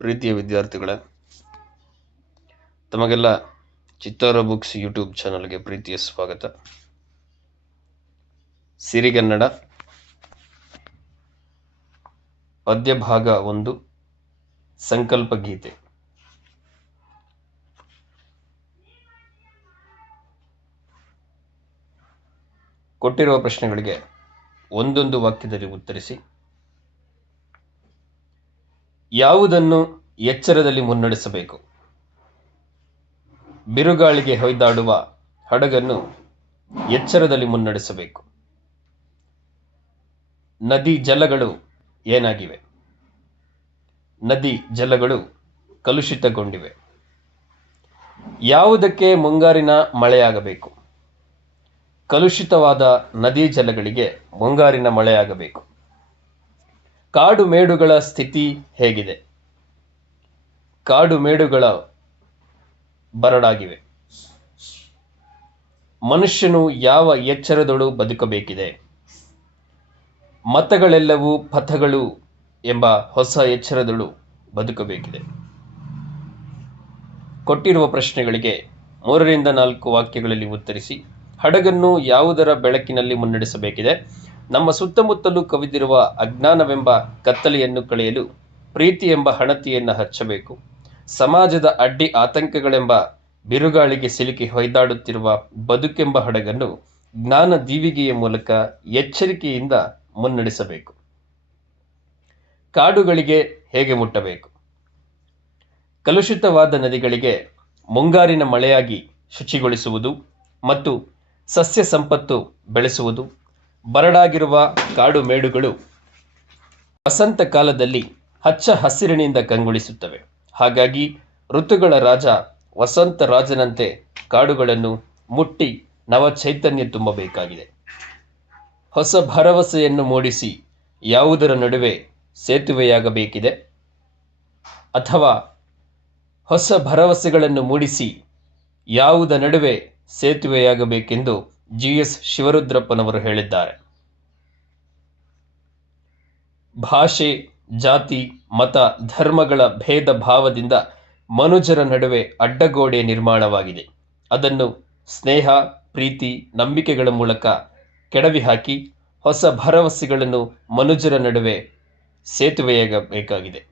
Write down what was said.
ಪ್ರೀತಿಯ ವಿದ್ಯಾರ್ಥಿಗಳೇ, ತಮಗೆಲ್ಲ ಚಿತ್ತಾರ ಬುಕ್ಸ್ ಯೂಟ್ಯೂಬ್ ಚಾನಲ್ಗೆ ಪ್ರೀತಿಯ ಸ್ವಾಗತ. ಸಿರಿಗನ್ನಡ ಪದ್ಯ ಭಾಗ 1 ಸಂಕಲ್ಪ ಗೀತೆ. ಕೊಟ್ಟಿರುವ ಪ್ರಶ್ನೆಗಳಿಗೆ ಒಂದೊಂದು ವಾಕ್ಯದಲ್ಲಿ ಉತ್ತರಿಸಿ. ಯಾವುದನ್ನು ಎಚ್ಚರದಲ್ಲಿ ಮುನ್ನಡೆಸಬೇಕು? ಬಿರುಗಾಳಿಗೆ ಹೊಯ್ದಾಡುವ ಹಡಗನ್ನು ಎಚ್ಚರದಲ್ಲಿ ಮುನ್ನಡೆಸಬೇಕು. ನದಿ ಜಲಗಳು ಏನಾಗಿವೆ? ನದಿ ಜಲಗಳು ಕಲುಷಿತಗೊಂಡಿವೆ. ಯಾವುದಕ್ಕೆ ಮುಂಗಾರಿನ ಮಳೆಯಾಗಬೇಕು? ಕಲುಷಿತವಾದ ನದಿ ಜಲಗಳಿಗೆ ಮುಂಗಾರಿನ ಮಳೆಯಾಗಬೇಕು. ಕಾಡು ಮೇಡುಗಳ ಸ್ಥಿತಿ ಹೇಗಿದೆ? ಕಾಡು ಮೇಡುಗಳ ಬರಡಾಗಿವೆ. ಮನುಷ್ಯನು ಯಾವ ಎಚ್ಚರದೊಳು ಬದುಕಬೇಕಿದೆ? ಮತಗಳೆಲ್ಲವೂ ಪಥಗಳು ಎಂಬ ಹೊಸ ಎಚ್ಚರದೊಳು ಬದುಕಬೇಕಿದೆ. ಕೊಟ್ಟಿರುವ ಪ್ರಶ್ನೆಗಳಿಗೆ 3ರಿಂದ 4 ವಾಕ್ಯಗಳಲ್ಲಿ ಉತ್ತರಿಸಿ. ಹಡಗನ್ನು ಯಾವುದರ ಬೆಳಕಿನಲ್ಲಿ ಮುನ್ನಡೆಸಬೇಕಿದೆ? ನಮ್ಮ ಸುತ್ತಮುತ್ತಲೂ ಕವಿದಿರುವ ಅಜ್ಞಾನವೆಂಬ ಕತ್ತಲೆಯನ್ನು ಕಳೆಯಲು ಪ್ರೀತಿ ಎಂಬ ಹಣತೆಯನ್ನು ಹಚ್ಚಬೇಕು. ಸಮಾಜದ ಅಡ್ಡಿ ಆತಂಕಗಳೆಂಬ ಬಿರುಗಾಳಿಗೆ ಸಿಲುಕಿ ಹೊಯ್ದಾಡುತ್ತಿರುವ ಬದುಕೆಂಬ ಹಡಗನ್ನು ಜ್ಞಾನ ದೀವಿಗೆಯ ಮೂಲಕ ಎಚ್ಚರಿಕೆಯಿಂದ ಮುನ್ನಡೆಸಬೇಕು. ಕಾಡುಗಳಿಗೆ ಹೇಗೆ ಮುಟ್ಟಬೇಕು? ಕಲುಷಿತವಾದ ನದಿಗಳಿಗೆ ಮುಂಗಾರಿನ ಮಳೆಯಾಗಿ ಶುಚಿಗೊಳಿಸುವುದು ಮತ್ತು ಸಸ್ಯ ಸಂಪತ್ತು ಬೆಳೆಸುವುದು. ಬರಡಾಗಿರುವ ಕಾಡು ಮೇಡುಗಳು ವಸಂತ ಕಾಲದಲ್ಲಿ ಹಚ್ಚ ಹಸಿರಿನಿಂದ ಕಂಗೊಳಿಸುತ್ತವೆ. ಹಾಗಾಗಿ ಋತುಗಳ ರಾಜ ವಸಂತ ರಾಜನಂತೆ ಕಾಡುಗಳನ್ನು ಮುಟ್ಟಿ ನವ ಚೈತನ್ಯ ತುಂಬಬೇಕಾಗಿದೆ. ಹೊಸ ಭರವಸೆಯನ್ನು ಮೂಡಿಸಿ ಯಾವುದರ ನಡುವೆ ಸೇತುವೆಯಾಗಬೇಕಿದೆ? ಅಥವಾ ಹೊಸ ಭರವಸೆಗಳನ್ನು ಮೂಡಿಸಿ ಯಾವುದ ನಡುವೆ ಸೇತುವೆಯಾಗಬೇಕೆಂದು GS ಶಿವರುದ್ರಪ್ಪನವರು ಹೇಳಿದ್ದಾರೆ. ಭಾಷೆ, ಜಾತಿ, ಮತ, ಧರ್ಮಗಳ ಭೇದ ಭಾವದಿಂದ ಮನುಜರ ನಡುವೆ ಅಡ್ಡಗೋಡೆ ನಿರ್ಮಾಣವಾಗಿದೆ. ಅದನ್ನು ಸ್ನೇಹ, ಪ್ರೀತಿ, ನಂಬಿಕೆಗಳ ಮೂಲಕ ಕೆಡವಿ ಹಾಕಿ ಹೊಸ ಭರವಸೆಗಳನ್ನು ಮನುಜರ ನಡುವೆ ಸೇತುವೆಯಾಗಬೇಕಾಗಿದೆ.